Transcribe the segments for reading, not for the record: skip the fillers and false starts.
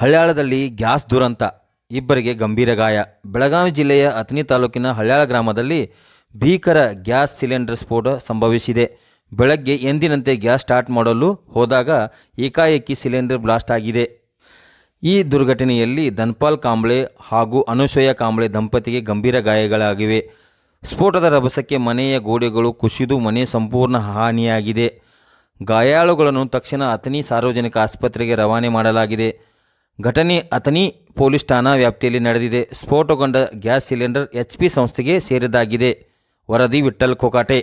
ಹಳ್ಯಾಳದಲ್ಲಿ gas ದುರಂತ, ಇಬ್ಬರಿಗೆ ಗಂಭೀರ ಗಾಯ. ಬೆಳಗಾವಿ ಜಿಲ್ಲೆಯ ಅಥಣಿ ತಾಲೂಕಿನ ಹಳ್ಯಾಳ ಗ್ರಾಮದಲ್ಲಿ ಭೀಕರ ಗ್ಯಾಸ್ ಸಿಲಿಂಡರ್ ಸ್ಫೋಟ ಸಂಭವಿಸಿದೆ. ಬೆಳಗ್ಗೆ ಎಂದಿನಂತೆ ಗ್ಯಾಸ್ ಸ್ಟಾರ್ಟ್ ಮಾಡಲು ಹೋದಾಗ ಏಕಾಏಕಿ ಸಿಲಿಂಡರ್ ಬ್ಲಾಸ್ಟ್ ಆಗಿದೆ. ಈ ದುರ್ಘಟನೆಯಲ್ಲಿ ಧನ್ಪಾಲ್ ಕಾಂಬ್ಳೆ ಹಾಗೂ ಅನುಸೂಯ ಕಾಂಬ್ಳೆ ದಂಪತಿಗೆ ಗಂಭೀರ ಗಾಯಗಳಾಗಿವೆ. ಸ್ಫೋಟದ ರಭಸಕ್ಕೆ ಮನೆಯ ಗೋಡೆಗಳು ಕುಸಿದು ಮನೆ ಸಂಪೂರ್ಣ ಹಾನಿಯಾಗಿದೆ. ಗಾಯಾಳುಗಳನ್ನು ತಕ್ಷಣ ಅಥಣಿ ಸಾರ್ವಜನಿಕ ಆಸ್ಪತ್ರೆಗೆ ರವಾನೆ ಮಾಡಲಾಗಿದೆ. ಘಟನೆ ಅಥಣಿ ಪೊಲೀಸ್ ಠಾಣಾ ವ್ಯಾಪ್ತಿಯಲ್ಲಿ ನಡೆದಿದೆ. ಸ್ಫೋಟಗೊಂಡ ಗ್ಯಾಸ್ ಸಿಲಿಂಡರ್ HP ಸಂಸ್ಥೆಗೆ ಸೇರಿದ್ದಾಗಿದೆ. ವರದಿ ವಿಠ್ಠಲ್ ಕೋಕಾಟೆ.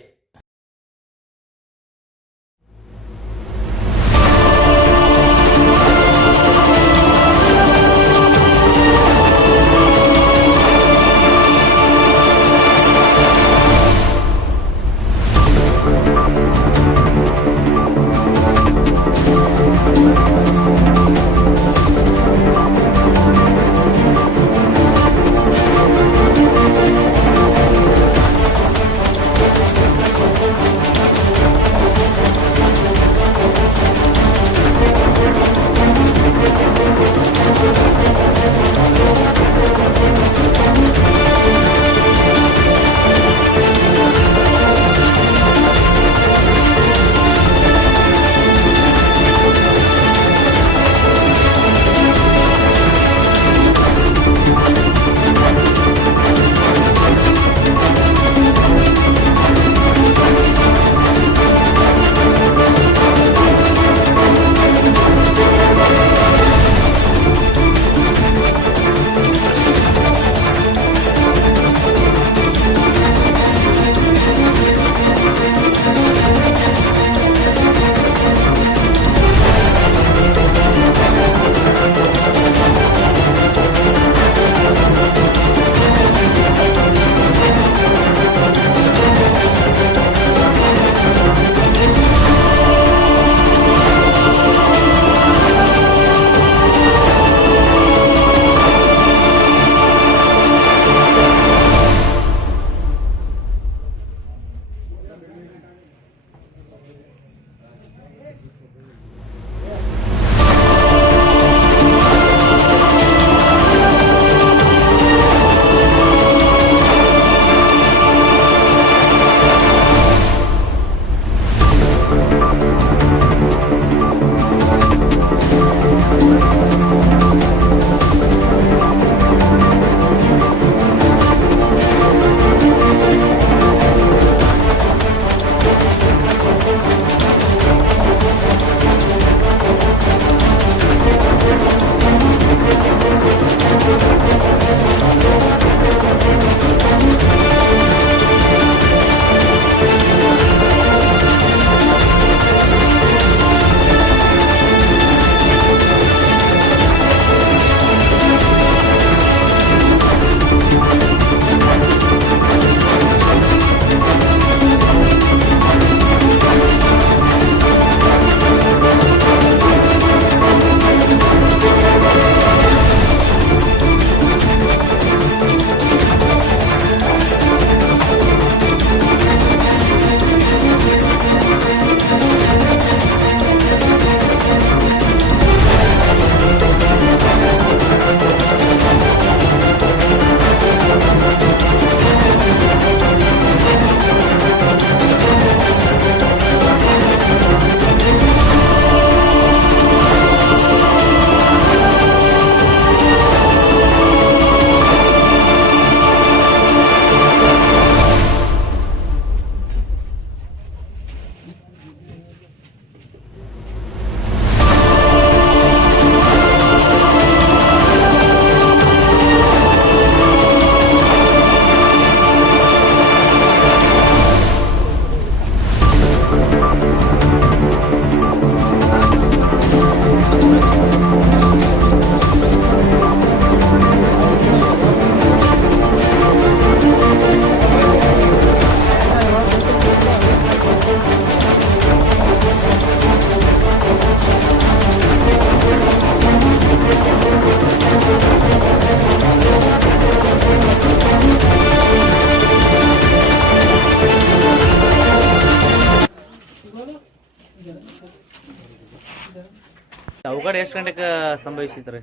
ಅವಘಡ ಎಷ್ಟು ಗಂಟೆಗೆ ಸಂಭವಿಸಿತ್ರಿ?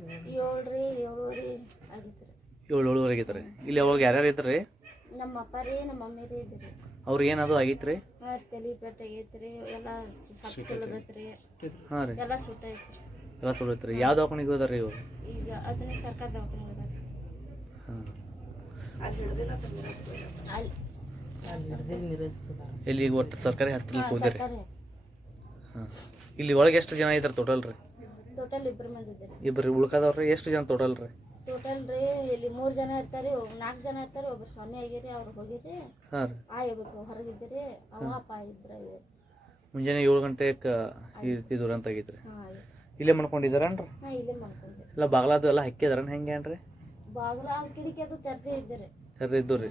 ಏಳುವರೆ ಆಗಿತ್ತು ರೀ. 7 ಆಗೈತ್ರಿ. ಇಲ್ಲಿ ಅವಾಗ ಯಾರ್ಯಾರು ಐತ್ರಿ? ನಮ್ಮ ಅಪ್ಪ ರೀ ನಮ್ಮ ಮಮ್ಮಿ ರೀ ಇದ್ರಿ. ಅವ್ರಿಗೆ ಏನದು ಆಗೈತ್ರಿ? ತಲೆ ಪೆಟ್ಟು ಆಗೈತ್ರಿ, ಎಲ್ಲ ಸುಳ್ಳದೈತ್ರಿ, ಹಾಂ ರೀ, ಎಲ್ಲ ಸುಟ್ಟೈತ್ರಿ. ಎಲ್ಲ ಸುಡೈತ್ರಿ. ಯಾವ ದವಾಖಾನಿಗೆ ಹೋದಾರ ಇವ್ರು? ಈಗ ಅದನ್ನೇ ಸರ್ಕಾರ ದವಾಖಾನೆ ಹೋದಾರಿ. ಹಾಂ, ಅಲ್ಲಿ ಇಲ್ಲಿ ಒಟ್ಟು ಸರ್ಕಾರಿ ಹಾಸ್ಪಿಟಲ್ಗೆ ಹೋದ್ರಿ? ಸರ್ಕಾರ ಹಾಂ. ಇಲ್ಲಿ ಒಳಗೆ ಎಷ್ಟು ಜನ ಇದ್ದಾರೆ ಟೋಟಲ್ ರೀ? ಟೋಟಲ್ 2 ಮಂದಿ ಇದ್ದಾರೆ. ಇಬ್ಬರು ಉಳ್ಕಾದವ್ರಿ? ಎಷ್ಟು ಜನ ಟೋಟಲ್ ರೀ? ಟೋಟಲ್ ರೀ ಇಲ್ಲಿ 3 ಜನ ಇರ್ತಾರೆ, 4 ಜನ ಇರ್ತಾರೆ. ಒಬ್ರು ಸ್ವಾಮಿ ಆಗಿರಿ, ಅವ್ರು ಹೋಗಿರಿ. ಹಾಂ ರೀ. ಒಬ್ಬರು ಹೊರಗಿದ್ದೀರಿ, ಅವ ಅಪ್ಪ ಇಬ್ಬರು ಆಗಿರಿ. ಮುಂಜಾನೆ 7 ಗಂಟೆಗೆ ಈ ರೀತಿ ದುರಂತ ಆಗೈತ್ರಿ. ಇಲ್ಲೇ ಮಾಡ್ಕೊಂಡಿದ್ದಾರನ್ರಿ? ಹಾಂ, ಇಲ್ಲೇ ಮಾಡ್ಕೊಂಡ್ರಿ. ಎಲ್ಲ ಬಾಗ್ಲಾದು ಎಲ್ಲ ಹಾಕ್ಯದಾರನ್ ಹೆಂಗೆ ಏನ್ರಿ? ಬಾಗಿಲ ಕಿಟಕಿ ಅದು ತೆರೆದೇ ಇದ್ದೀರಿ. ತೆರೆದಿದ್ದು ರೀ.